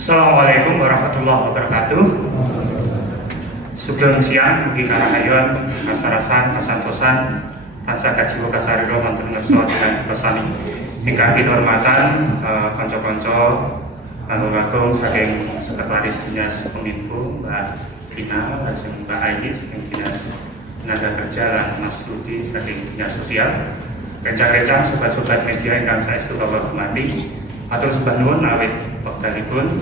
Assalamualaikum warahmatullahi wabarakatuh. Sugeng siang mugi karahayon kasarasan kasantosan tansah kajiwa kasariro manten ngerso dengan persani ingkang kinurmatan kanca-kanca langkung saking Sekretaris Dinas Kominfo Mbak Rina lajeng Mbak Aini saking Dinas Tenaga Kerja lan Mas Rudi saking Dinas Sosial. Rencang-rencang sobat-sobat media ingkang saestu kawula hormati. Matur sembah nuwun awit wekdalipun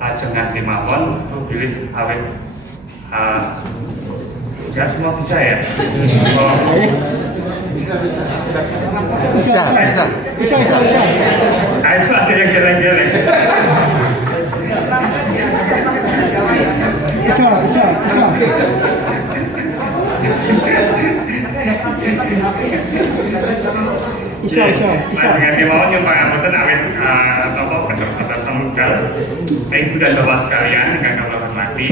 lajeng nganti mawon pilih awit ya semua bisa ya. Bisa. Ayo ada yang geleng-geleng. Bisa. Nanti mau nyoba angkutan awet keterbatasan lokal. Ibu dan bapak sekalian yang kami hormati,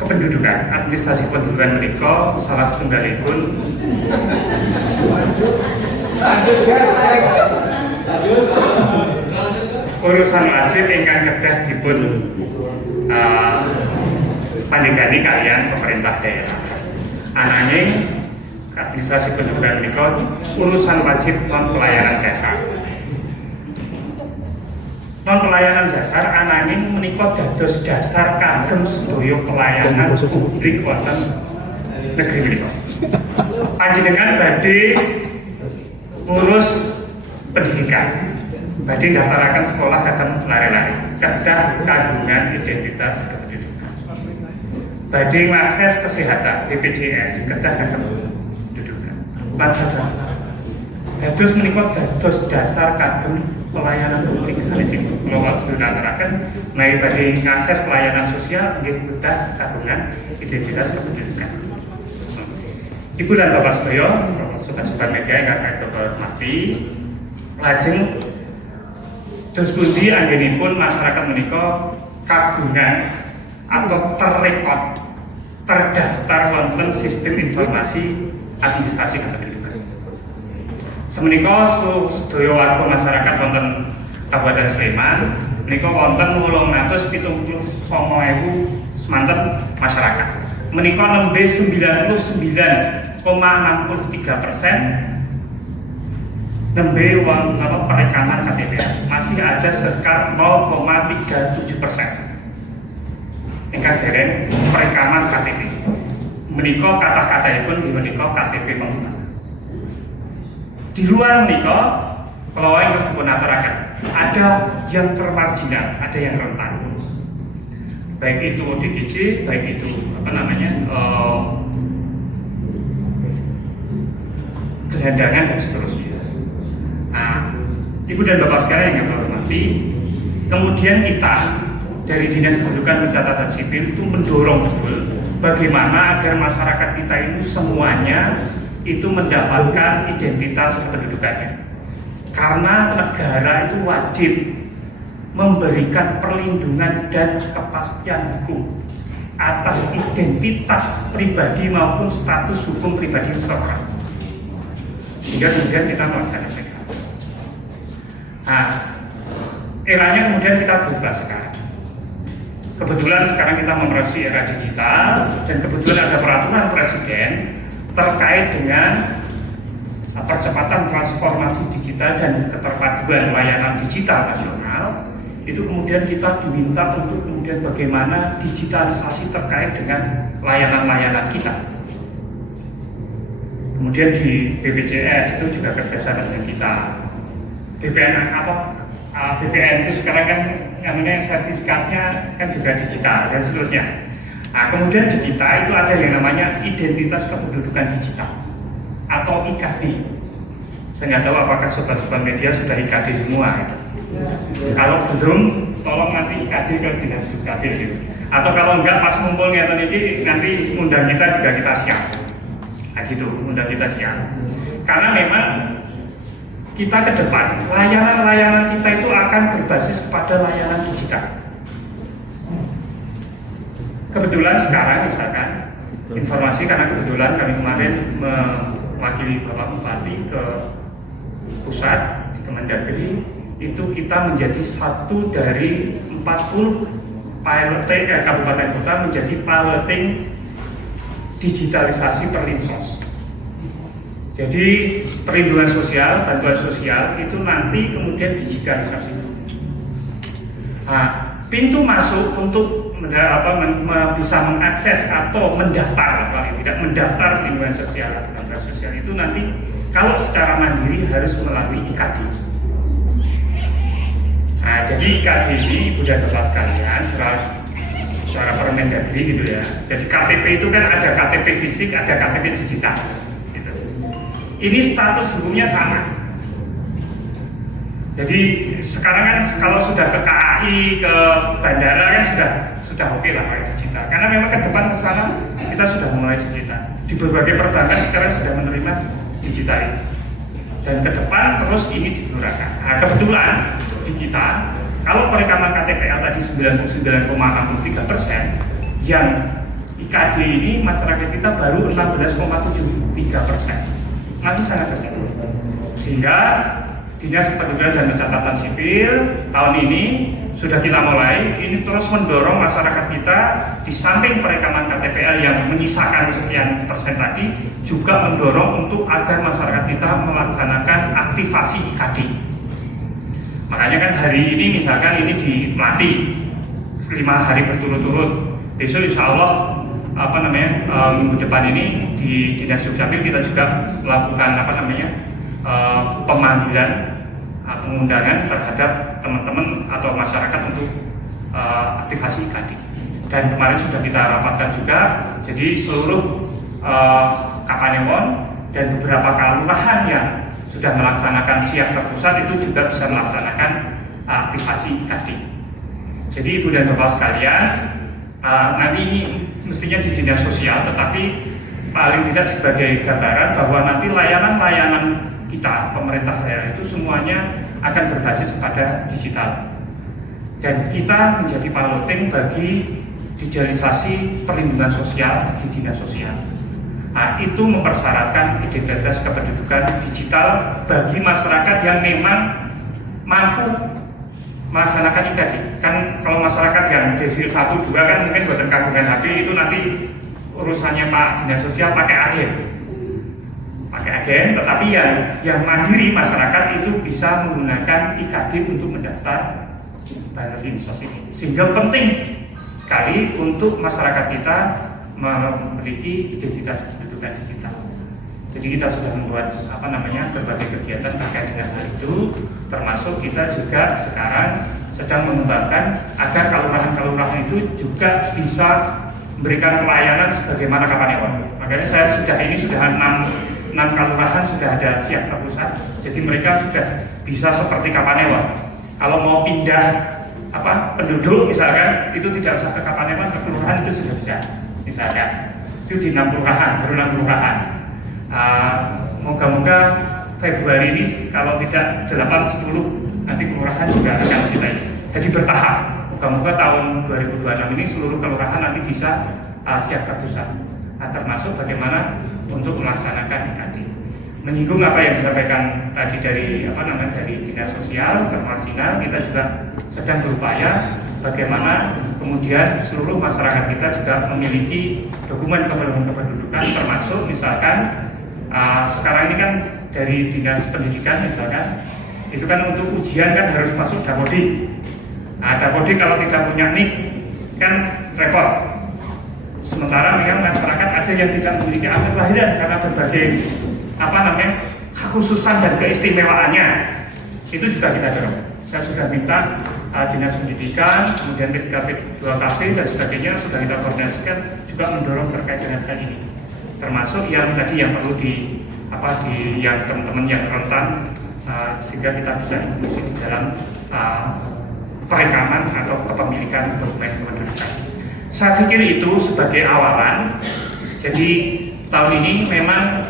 kependudukan administrasi pendudukan mereka salah setunggalipun urusan wajib ingkang kedah dipun panjenengani kalian pemerintah daerah. Ananging administrasi pendudukan menika urusan wajib non pelayanan dasar. Non pelayanan dasar ananging menika dados dasar kagem sedaya pelayanan publik wonten negeri menika. Panjenengan badhe ngurus pendidikan, badhe daftaraken sekolah dateng lare-lare, kedah kagungan identitas kependudukan. Badhe mengakses kesehatan BPJS kedah kependudukan. Dados menika dados dasar kagem pelayanan publik sanesipun. Kula aturaken menawi badhe mengakses pelayanan sosial nggih kedah kagungan identitas kependudukan. Ibu dan Bapak sedaya, sobat-sobat media ingkang saya hormati, lajeng dos pundi anggenipun masyarakat menika kagungan atau terrekod terdaftar wonten sistem informasi administrasi kependudukan. Semenika sedaya warga masyarakat wonten Kabupaten Sleman menika wonten 870,000 semanten masyarakat. Menika nembe 99,63% nembe wong perekaman KTP. Masih ada sekitar 0,37% ingkang dereng perekaman KTP. Menika kata-katipun menika KTP pengguna. Di luar menika kalau yang disebut aturaken ada yang termarginal, ada yang rentan. Baik itu ODGJ, baik itu gelandangan dan seterusnya. Nah, Ibu dan Bapak sekalian yang hormati, kemudian kita dari Dinas Kependudukan dan Catatan Sipil itu mendorong betul bagaimana agar masyarakat kita itu semuanya itu mendapatkan identitas kependudukannya. Karena negara itu wajib memberikan perlindungan dan kepastian hukum atas identitas pribadi maupun status hukum pribadi seseorang. Sehingga kemudian kita melaksanakan. Nah, eranya kemudian kita berubah sekarang. Kebetulan sekarang kita memasuki era digital dan kebetulan ada peraturan presiden terkait dengan percepatan transformasi digital dan keterpaduan layanan digital nasional. Itu kemudian kita diminta untuk kemudian bagaimana digitalisasi terkait dengan layanan-layanan kita. Kemudian di BPJS itu juga kerjasama dengan kita. BPN itu sekarang kan namanya sertifikatnya kan juga digital dan seterusnya. Nah, kemudian di kita itu ada yang namanya identitas kependudukan digital atau IKD. Saya nggak tahu apakah sobat-sobat media sudah IKD semua. Kalau belum, tolong nanti IKD ke Dinas Dukcapil gitu. Atau kalau enggak pas ngumpul ini nanti undang kita juga kita siap. Nah gitu, undang kita siap. Karena memang kita ke depan layanan-layanan kita itu akan berbasis pada layanan digital. Kebetulan sekarang misalkan informasi karena kebetulan kami kemarin mewakili Bapak Bupati ke pusat Kemendagri itu kita menjadi satu dari 40 kabupaten kota menjadi piloting digitalisasi perlinsos. Jadi perlindungan sosial, bantuan sosial itu nanti kemudian digitalisasi. Nah, pintu masuk untuk bisa mengakses atau mendaftar, paling tidak mendaftar perlindungan sosial atau bantuan sosial itu nanti kalau secara mandiri harus melalui IKD. Nah, jadi IKD ini udah jelas sekalian secara Permendagri gitu ya. Jadi KTP itu kan ada KTP fisik, ada KTP digital. Gitu. Ini status hukumnya sama. Jadi sekarang kan kalau sudah ke KAI, ke bandara kan sudah oke lah pakai digital. Karena memang ke depan ke sana kita sudah mulai digital. Di berbagai perbankan sekarang sudah menerima digital ini. Dan ke depan terus ini digunakan. Nah, kebetulan di kita kalau perekaman KTPL tadi 99,63%, yang IKD ini masyarakat kita baru 16,73%, masih sangat kecil. Sehingga Dinas Kependudukan dan Pencatatan Sipil tahun ini sudah kita mulai ini terus mendorong masyarakat kita di samping perekaman KTPL yang menyisakan sekian persen tadi juga mendorong untuk agar masyarakat kita melaksanakan aktivasi IKD. Makanya kan hari ini misalkan ini dilatih 5 hari berturut-turut. Besok insya Allah minggu depan ini di Dinas Dukcapil kita juga melakukan pemanggilan pengundangan terhadap teman-teman atau masyarakat untuk aktivasi IKD. Dan kemarin sudah kita rapatkan juga, jadi seluruh Kapanewon dan beberapa kelurahan yang sudah melaksanakan siap terpusat itu juga bisa melaksanakan aktivasi IKD. Jadi Ibu dan Bapak sekalian, nanti ini mestinya di dinas sosial, tetapi paling tidak sebagai gambaran bahwa nanti layanan-layanan kita, pemerintah daerah itu semuanya akan berbasis pada digital. Dan kita menjadi piloting bagi digitalisasi perlindungan sosial di dinas sosial. Nah, itu mempersyaratkan identitas kependudukan digital bagi masyarakat yang memang mampu melaksanakan IKD. Kan kalau masyarakat yang desil 1, 2 kan mungkin buatan kagungan HP itu nanti urusannya Pak Dinas Sosial pakai agen, tetapi yang mandiri masyarakat itu bisa menggunakan IKD untuk mendaftar bansos ini. Sehingga penting sekali untuk masyarakat kita memiliki identitas kependudukan digital. Jadi kita sudah membuat berbagai kegiatan terkait dengan hal itu, termasuk kita juga sekarang sedang mengembangkan agar kelurahan-kelurahan itu juga bisa memberikan pelayanan sebagaimana Kapanewon. Makanya saya sudah 6 kelurahan sudah ada siap terpusat, jadi mereka sudah bisa seperti Kapanewon. Kalau mau pindah penduduk misalkan itu tidak usah ke Kapanewon, ke kelurahan itu sudah bisa. Misalkan itu di 6 kelurahan, baru 6 kelurahan. Moga-moga Februari ini kalau tidak 8-10 nanti kelurahan juga akan kita ini. Jadi bertahap. Moga-moga tahun 2026 ini seluruh kelurahan nanti bisa siap terpusat. Nah, termasuk bagaimana untuk melaksanakan IKD. Menyinggung apa yang disampaikan tadi dari Dinas Sosial, Permaksinan, kita juga sedang berupaya bagaimana kemudian seluruh masyarakat kita juga memiliki dokumen kependudukan, termasuk misalkan sekarang ini kan dari Dinas Pendidikan misalkan itu kan untuk ujian kan harus masuk Dapodik. Nah, Dapodik kalau tidak punya NIK kan repot. Sementara memang masyarakat ada yang tidak memiliki akte kelahiran karena berbagai kekhususan dan keistimewaannya, itu juga kita dorong. Saya sudah minta Dinas Pendidikan, kemudian P3P2KP dan sebagainya sudah kita koordinasikan juga mendorong terkait dengan hal ini. Termasuk yang tadi yang perlu yang teman-teman yang rentan sehingga kita bisa inklusi di dalam perekaman atau kepemilikan dokumen kependudukan. Saya pikir itu sebagai awalan. Jadi tahun ini memang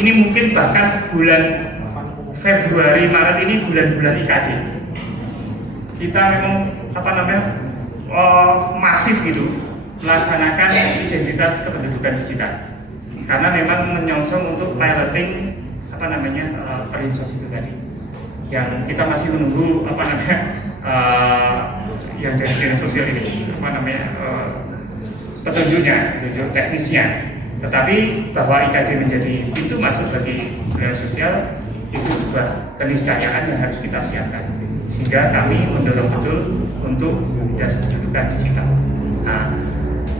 ini mungkin bahkan bulan Februari, Maret ini bulan-bulan IKD. Kita memang masif gitu melaksanakan identitas kependudukan digital. Karena memang menyongsong untuk piloting perlinsos itu tadi. yang kita masih menunggu yang dari dinas sosial ini petunjuk teknisnya. Tetapi bahwa IKD menjadi pintu masuk bagi budaya sosial itu sebuah keniscayaan yang harus kita siapkan, sehingga kami mendorong betul untuk dinas pendidikan digital. Nah,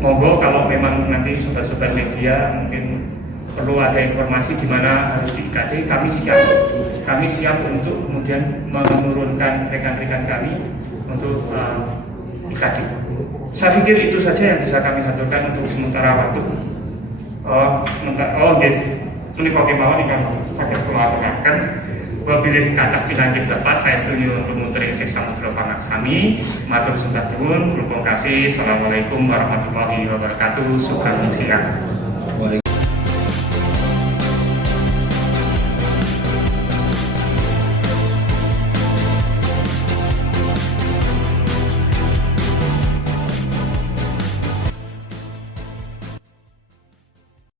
monggo kalau memang nanti sobat-sobat media mungkin perlu ada informasi di mana harus di IKD, kami siap untuk kemudian menurunkan rekan-rekan kami untuk IKD. Saya pikir itu saja yang bisa kami haturkan untuk sementara waktu. Ini kok kemauan ikan sakit keluarkan. Wabillahi kathah pinanggih Bapak, saya setuju untuk muteri Samudra Pangaksami. Matur sembah nuwun, terima kasih. Assalamualaikum warahmatullahi wabarakatuh. Sugeng siang.